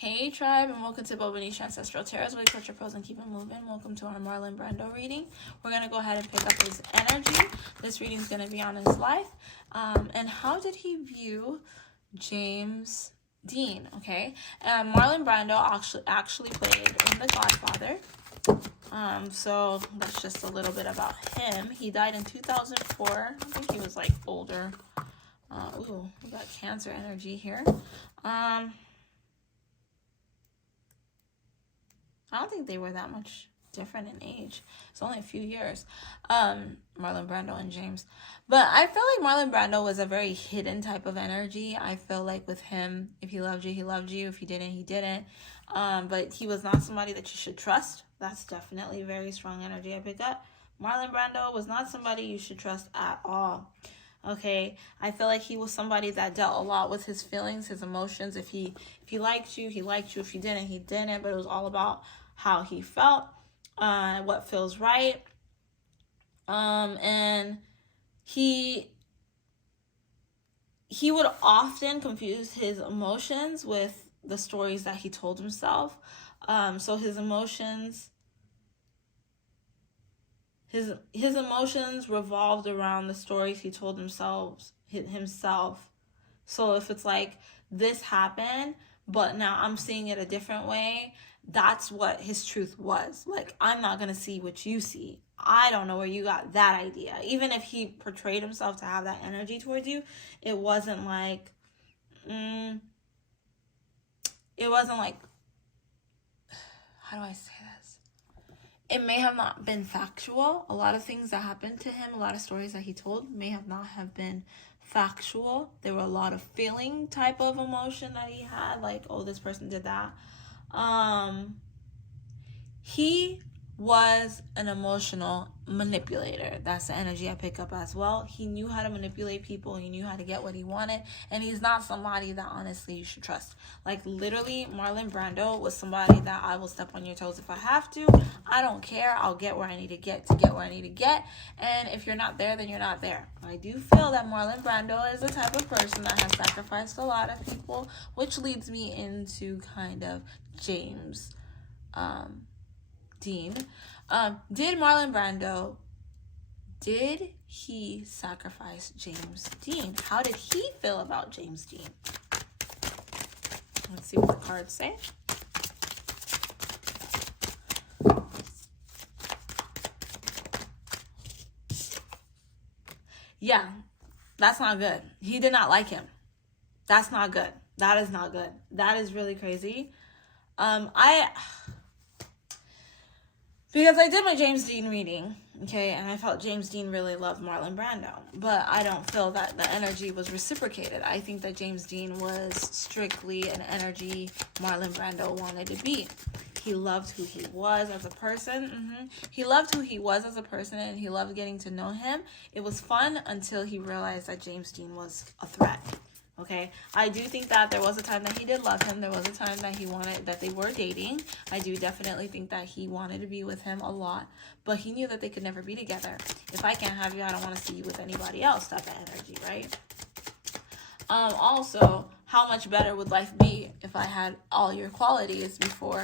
Hey tribe, and welcome to Bobo-Nesha Ancestral Tarot, where we cut your pros and keep it moving. Welcome to our Marlon Brando reading. We're going to go ahead and pick up his energy. This reading is going to be on his life. And how did he view James Dean? Okay. Marlon Brando actually played in The Godfather. So that's just a little bit about him. He died in 2004. I think he was like older. We got Cancer energy here. I don't think they were that much different in age. It's only a few years. Marlon Brando and James. But I feel like Marlon Brando was a very hidden type of energy. I feel like with him, if he loved you, he loved you. If he didn't, he didn't. But he was not somebody that you should trust. That's definitely very strong energy I pick up. Marlon Brando was not somebody you should trust at all. Okay, I feel like he was somebody that dealt a lot with his feelings, his emotions. If he liked you, he liked you. If he didn't, he didn't. But it was all about how he felt, what feels right. And he would often confuse his emotions with the stories that he told himself. So his emotions revolved around the stories he told himself. So if it's like, this happened, but now I'm seeing it a different way, that's what his truth was. Like, I'm not going to see what you see. I don't know where you got that idea. Even if he portrayed himself to have that energy towards you, it wasn't like, how do I say this? It may have not been factual. A lot of things that happened to him, a lot of stories that he told may have been factual. There were a lot of feeling type of emotion that he had, like, oh, this person did that. He was an emotional manipulator. That's the energy I pick up as well. He knew how to manipulate people. He knew how to get what he wanted. And he's not somebody that honestly you should trust. Like, literally, Marlon Brando was somebody that I will step on your toes if I have to. I don't care. I'll get where I need to get where I need to get. And if you're not there, then you're not there. I do feel that Marlon Brando is the type of person that has sacrificed a lot of people, which leads me into kind of James Dean. Did Marlon Brando, did he sacrifice James Dean? How did he feel about James Dean? Let's see what the cards say. Yeah, that's not good. He did not like him. That's not good. That is not good. That is really crazy. Because I did my James Dean reading, okay, and I felt James Dean really loved Marlon Brando, but I don't feel that the energy was reciprocated. I think that James Dean was strictly an energy Marlon Brando wanted to be. He loved who he was as a person. He loved who he was as a person, and he loved getting to know him. It was fun until he realized that James Dean was a threat. Okay, I do think that there was a time that he did love him. There was a time that that they were dating. I do definitely think that he wanted to be with him a lot, but he knew that they could never be together. If I can't have you, I don't want to see you with anybody else type of energy, right? Also, how much better would life be if I had all your qualities before?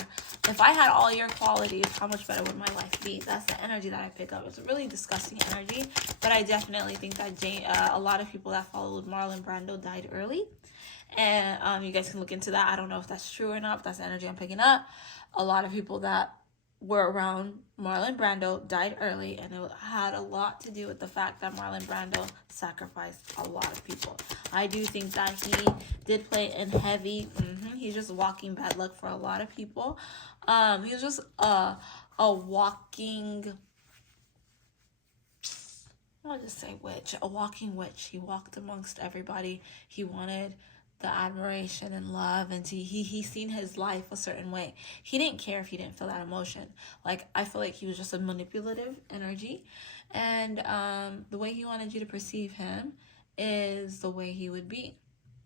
If I had all your qualities, how much better would my life be? That's the energy that I pick up. It's a really disgusting energy, but I definitely think that a lot of people that followed Marlon Brando died early. And you guys can look into that. I don't know if that's true or not, but that's the energy I'm picking up. A lot of people that were around Marlon Brando died early, and it had a lot to do with the fact that Marlon Brando sacrificed a lot of people. I do think that he did play in heavy. He's just walking bad luck for a lot of people. He was just a walking, I'll just say witch, a walking witch. He walked amongst everybody. He wanted the admiration and love, and he seen his life a certain way. He didn't care if he didn't feel that emotion. Like, I feel like he was just a manipulative energy, and the way he wanted you to perceive him is the way he would be.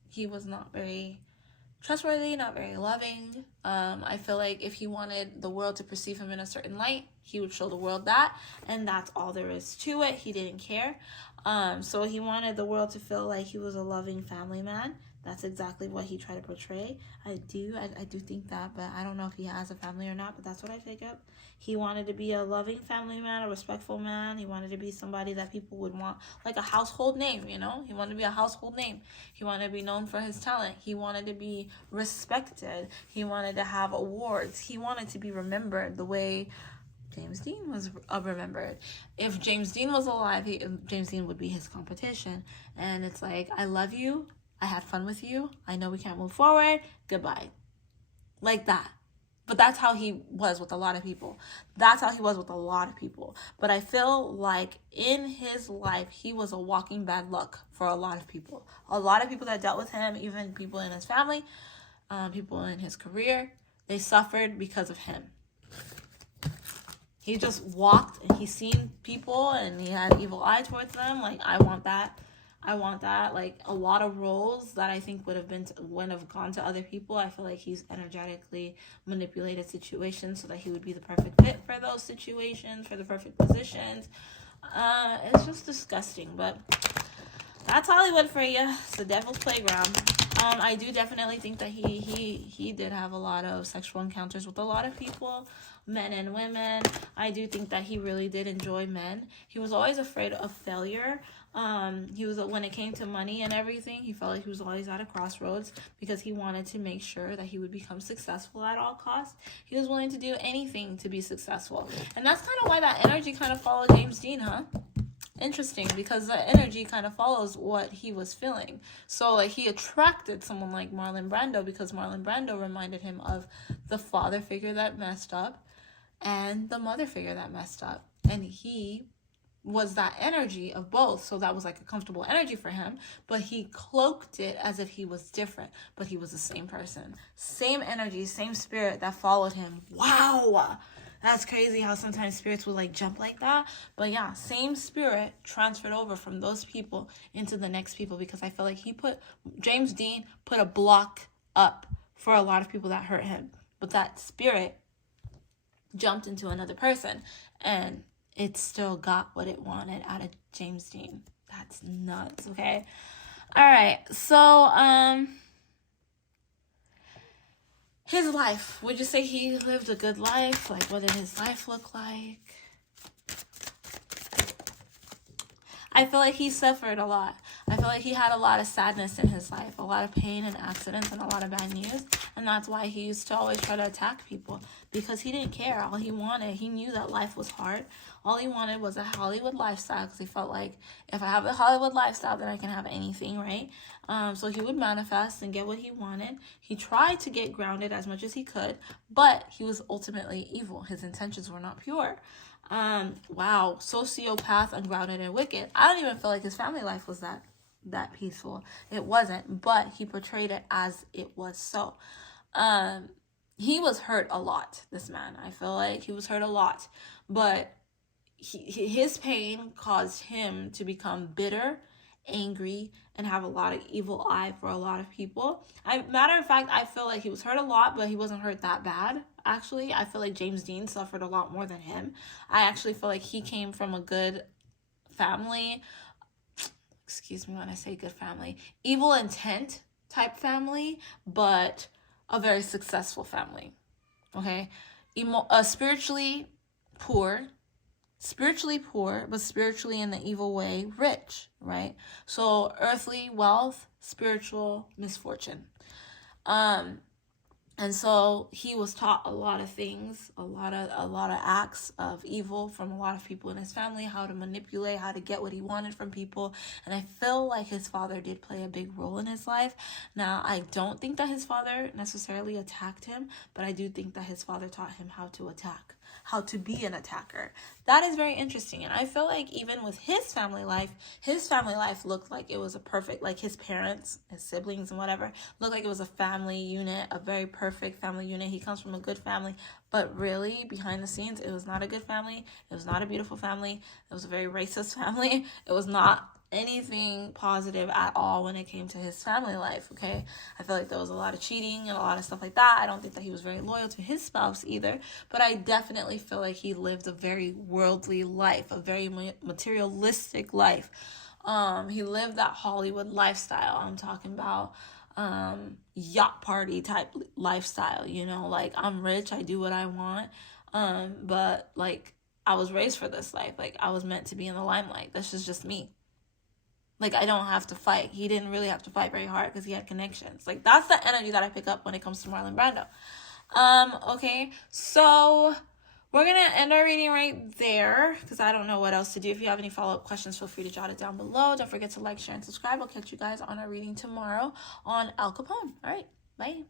He was not very trustworthy, not very loving. I feel like if he wanted the world to perceive him in a certain light, he would show the world that, and that's all there is to it. He didn't care. So he wanted the world to feel like he was a loving family man. That's exactly what he tried to portray. I do think that, but I don't know if he has a family or not, but that's what I figured. He wanted to be a loving family man, a respectful man. He wanted to be somebody that people would want, like a household name, you know? He wanted to be a household name. He wanted to be known for his talent. He wanted to be respected. He wanted to have awards. He wanted to be remembered the way James Dean was remembered. If James Dean was alive, James Dean would be his competition. And it's like, I love you. I had fun with you. I know we can't move forward. Goodbye. Like that. But that's how he was with a lot of people. But I feel like in his life, he was a walking bad luck for a lot of people. A lot of people that dealt with him, even people in his family, people in his career, they suffered because of him. He just walked and he seen people and he had evil eye towards them. Like, I want that. Like, a lot of roles that I think would have gone to other people. I feel like he's energetically manipulated situations so that he would be the perfect fit for those situations, for the perfect positions. It's just disgusting, but that's Hollywood for you. It's the devil's playground. I do definitely think that he did have a lot of sexual encounters with a lot of people, men and women. I do think that he really did enjoy men. He was always afraid of failure. When it came to money and everything, he felt like he was always at a crossroads because he wanted to make sure that he would become successful at all costs. He was willing to do anything to be successful. And that's kind of why that energy kind of followed James Dean, huh? Interesting, because the energy kind of follows what he was feeling. So, like, he attracted someone like Marlon Brando because Marlon Brando reminded him of the father figure that messed up and the mother figure that messed up. And he was that energy of both, so that was like a comfortable energy for him, but he cloaked it as if he was different, but he was the same person, same energy, same spirit that followed him. Wow, that's crazy how sometimes spirits will like jump like that. But yeah, same spirit transferred over from those people into the next people, because I feel like James Dean put a block up for a lot of people that hurt him, but that spirit jumped into another person and it still got what it wanted out of James Dean. That's nuts, okay? All right, so, his life. Would you say he lived a good life? Like, what did his life look like? I feel like he suffered a lot. I feel like he had a lot of sadness in his life, a lot of pain and accidents and a lot of bad news. And that's why he used to always try to attack people, because he didn't care. All he wanted, he knew that life was hard. All he wanted was a Hollywood lifestyle, because he felt like if I have a Hollywood lifestyle, then I can have anything, right? So he would manifest and get what he wanted. He tried to get grounded as much as he could, but he was ultimately evil. His intentions were not pure. Wow, sociopath, ungrounded, and wicked. I don't even feel like his family life was that peaceful. It wasn't, but he portrayed it as it was so. He was hurt a lot, this man. I feel like he was hurt a lot, but his pain caused him to become bitter, angry, and have a lot of evil eye for a lot of people. Matter of fact, I feel like he was hurt a lot, but he wasn't hurt that bad. Actually, I feel like James Dean suffered a lot more than him. I actually feel like he came from a good family. Excuse me when I say good family. Evil intent type family, but a very successful family. Okay? Spiritually poor, but spiritually in the evil way rich, right? So earthly wealth, spiritual misfortune. And so he was taught a lot of things, a lot of acts of evil from a lot of people in his family, how to manipulate, how to get what he wanted from people. And I feel like his father did play a big role in his life. Now, I don't think that his father necessarily attacked him, but I do think that his father taught him how to attack, how to be an attacker. That is very interesting. And I feel like even with his family life looked like it was a perfect, like his parents, his siblings and whatever, looked like it was a family unit, a very perfect family unit. He comes from a good family, but really behind the scenes, it was not a good family. It was not a beautiful family. It was a very racist family. It was not anything positive at all when it came to his family life, okay? I feel like there was a lot of cheating and a lot of stuff like that. I don't think that he was very loyal to his spouse either, but I definitely feel like he lived a very worldly life, a very materialistic life. He lived that Hollywood lifestyle. I'm talking about yacht party type lifestyle, you know, like I'm rich, I do what I want. But like I was raised for this life. Like I was meant to be in the limelight. This is just me. Like I don't have to fight. He didn't really have to fight very hard because he had connections. Like that's the energy that I pick up when it comes to Marlon Brando. Okay, so we're going to end our reading right there because I don't know what else to do. If you have any follow-up questions, feel free to jot it down below. Don't forget to like, share, and subscribe. I'll catch you guys on our reading tomorrow on Al Capone. All right, bye.